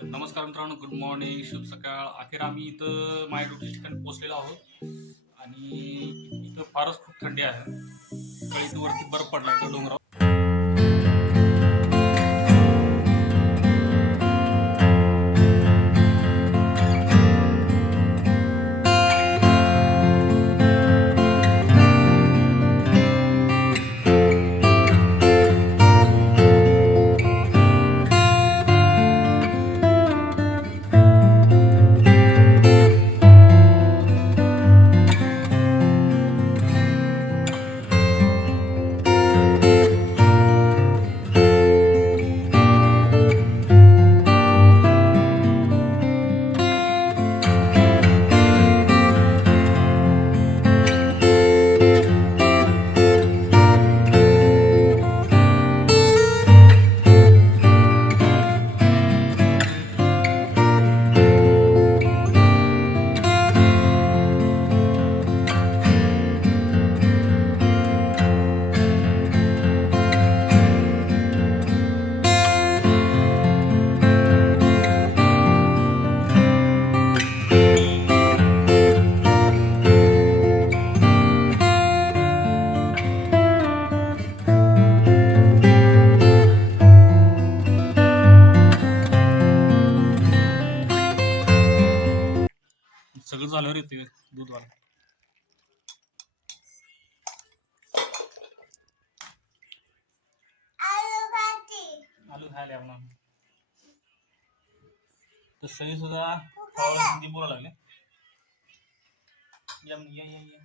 नमस्कार मित्रांनो, good morning, शुभ सकाळ. अखेर आम्ही इथं माझ्या ड्युटी ठिकाणी पोहोचलेलो आहोत आणि इथं फारच खूप थंडी आहे. कळीत वरती बर्फ पडला इथं डोंगरावर. सगळं झाल्यावर येते दूधवाला. आलू खायला आपण तर सई सुद्धा हिंदी बोलायला लागले. या या या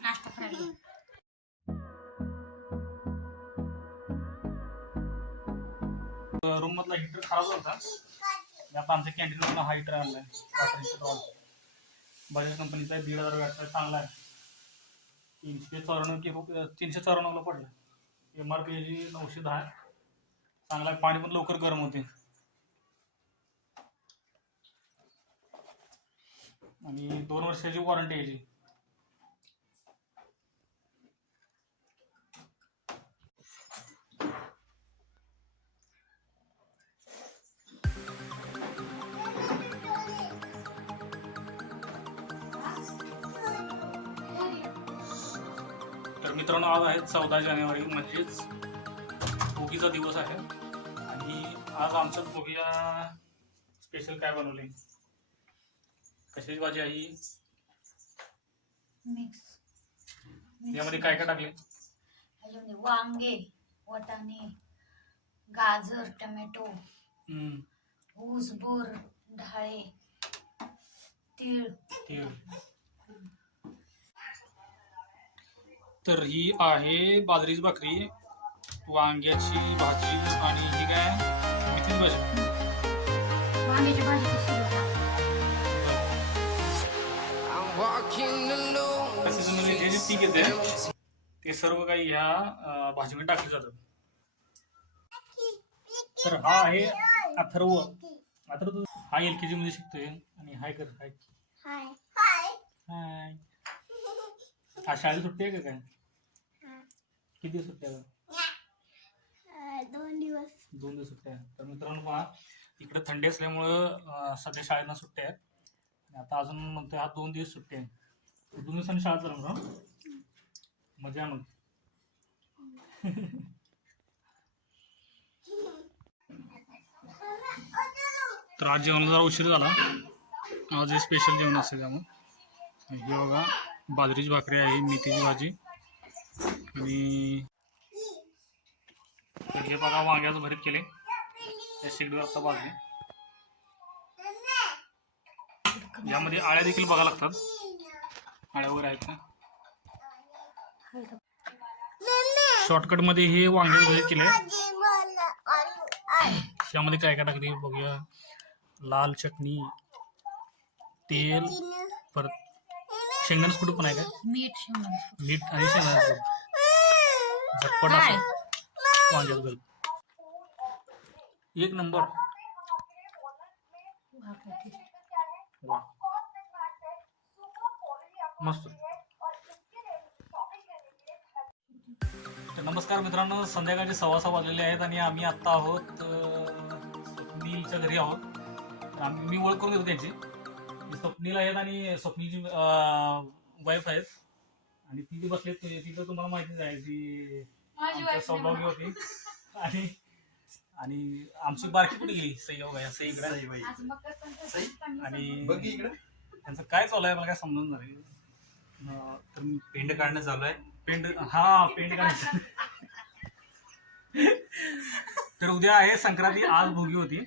नाश्ता करायला. रूम मधला हिटर खराब होता. आता आमच्या कॅन्टीन हा हिटर आणलाय बजाज कंपनीचा आहे. 1500 वॅटचा चांगला आहे. 394 पडला. MRP 910 आहे. चांगला आहे. पाणी पण लवकर गरम होते आणि 2 वर्षाची वॉरंटी यायची. तर मित्रांनो, आज आहे 14 जानेवारी, म्हणजेच भोगीचा दिवस आहे. आणि आज आमच्यात भोगीला स्पेशल काय बनवले? कशाची भाजी आहे? मिक्स. यामध्ये काय काय टाकले? ह्याच्यामध्ये वांगे, वाटाणे, गाजर, टोमॅटो, ऊस, बोर, ढाळे, तीळ. तर ही आहे बाजरीची भाकरी, वांग्याची भाजी आणि ही काय मेथीची भाजी. वांग्याची भाजी जे जे पीक येते ते सर्व काही ह्या भाजीमध्ये टाकले जातात. तर हा आहे अथर्व. हा LKG मध्ये शिकतोय आणि हाय कर. हाय हाय. आज शाळेला सुट्टी आहे का काय? किती दिवस सुट्टी आहे? 2 दिवस. 2 दिवस सुट्ट्या. तर मित्रांनो पहा, इकडे थंडी असल्यामुळं सध्या शाळेला सुट्ट्या आहेत. आता अजून म्हणतोय हा 2 दिवस सुट्टी आहे. 2 दिवसांनी शाळा चालू ना. मजा मग. तर आज जेवण जरा उशीर झाला. आज हे स्पेशल जेवण असते त्यामुळे. हे बघा, बाजरीची भाकरी आहे, मेथीची भाजी आणि हे बघा वांग्याचं भरीत केले. त्या शेगडीवर आता भाजले. यामध्ये आळ्या देखील बघायला लागतात. आळ्या वगैरे आहेत का? शॉर्टकट मध्ये हे वांग्याचं भरीत केले. त्यामध्ये काय काय टाकते बघूया. लाल चटणी, तेल, परत शेंगदाण्याचं कुठं पण आहे का? मीठ आणि शेंगदाण्याचं. झटपट असं वांग्याचं भरीत एक नंबर. मस्त. तर नमस्कार मित्रांनो, संध्याकाळचे 6:15 वाजलेले आहेत आणि आम्ही आत्ता आहोत स्वप्नीलच्या घरी आहोत. मी ओळख करून देतो त्यांची. स्वप्नील आहेत आणि स्वप्नीलची वाईफ आहेत आणि ती जी बसले ती तर तुम्हाला माहितीच आहे, ती आमच्या सौभाग्य होती. आणि आणि आमची बारकी कुठे गेली सई इकडे. आणि त्यांचं काय चालू आहे मला काय समजून झालं. तर पेंड काढणं चालू आहे. पेंड काढायचं. तर उद्या आहे संक्रांती, आज भोगी होती.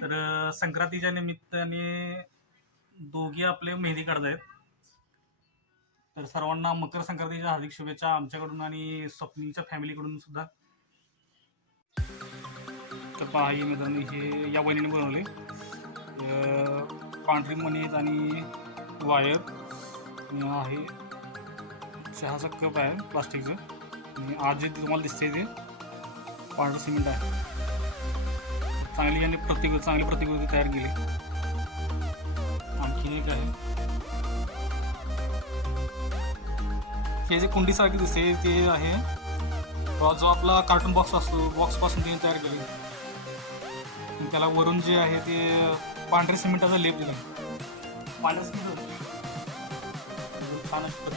तर संक्रांतीच्या निमित्ताने दोघे आपले मेहंदी काढतायत. तर सर्वांना मकर संक्रांतीच्या हार्दिक शुभेच्छा आमच्याकडून आणि स्वप्नीलच्या फॅमिलीकडून सुद्धा. तर पहा ही मित्रांनो, हे या बहिणीने बनवले पांढरी मणी आणि वायर आणि आहे चहाचा कप आहे प्लास्टिकचं. आणि आज जे तुम्हाला दिसते ते पांढरं सिमेंट आहे. चांगली यांनी चांगली प्रतिकृती तयार केली. आणखी एक आहे हे जे कुंडीसारखे दिसते ते आहे जो आपला कार्टून बॉक्स असतो, बॉक्सपासून त्यांनी तयार केली. त्याला वरून जे आहे ते पांढऱ्या सिमेंटाचा लेप दिला. पांढऱ्या सिमेंट छान अशी